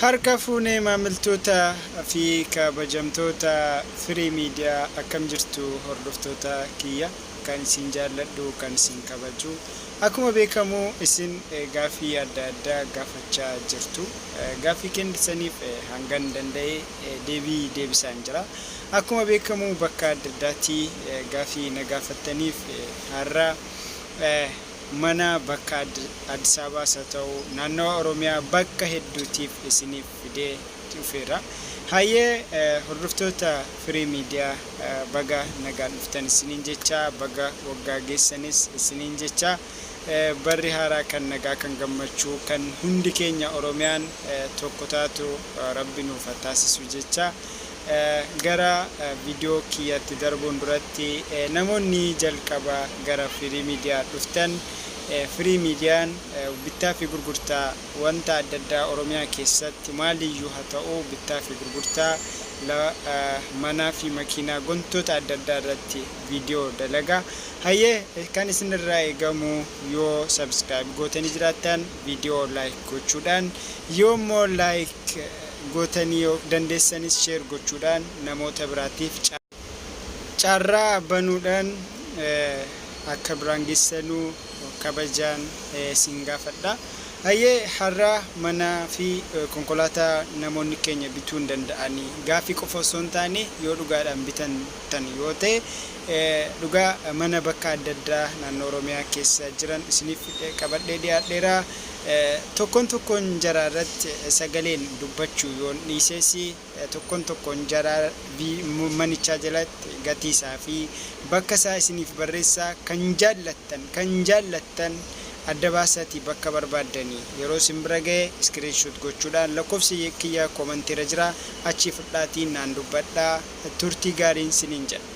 Harka fuunee maamiltoota fi kabajamtoota free media akkam jirtu hordoftoota kiyya kan isin jaalladhu kan isin kabaju akkuma beekamu isin gaafii adda addaa gaafachaa jirtu gaafii kennisaniif hangan danda'e deebisaan jira akkuma beekamu bakka adda addaatti gaafii nagaafattaniif har'a mana bakka Addis Ababa sata'u naannoo Oromiyaa bakka hedduutiif isiniif fidee dhufeera. Hayyee hordoftoota free media baga nagaan dhuftan isiniin jecha baga waggaa geessanis isiniin jecha barri haaraa kan nagaa kan gammachuu kan hundi keenya Oromiyaan tokko taatu Rabbi nuuf taasisu jecha gara video kiyatti darbuun duratti namoonni jalqaba gara free media dhuftan free mediaan bittaa fi gurgurtaa wanta adda addaa Oromiyaa keessatti maaliyyuu haa ta'u bittaa fi gurgurtaa manaa fi makiinaa gontoota adda addaa irratti video dalaga. Hayyee kan isinirraa eegamu yoo subscribe gootanii jiraattan video like gochuudhaan yoo immoo like gootanii yoo dandeessanis share gochuudhaan namoota biraatiif carraa banuudhaan akka biraan geessanuu kabajaan singaafadha. Hayyee har'a mana fi konkolaataa namoonni keenya bituu danda'anii gaafii qofa osoo hin taane yoo dhugaadhaan bitan yoo ta'e dhugaa mana bakka adda addaa naannoo Oromiyaa keessa jiran isiniif qabadhee dhiyaadheera. Tokkoon jaraa irratti sagaleen dubbachuu yoo dhiiseesi tokkoon jaraa manichaa jalatti gatii isaa fi bakka isaa isiniif barreessaa kan jaallattan adda baasaatii bakka barbaadanii yeroo isin bira ga'e screenshot gochuudhaan lakkoofsa kiyya kommentiirra jira achi fudhaatiin naan dubbadhaa turtii gaariin isiniin jedha.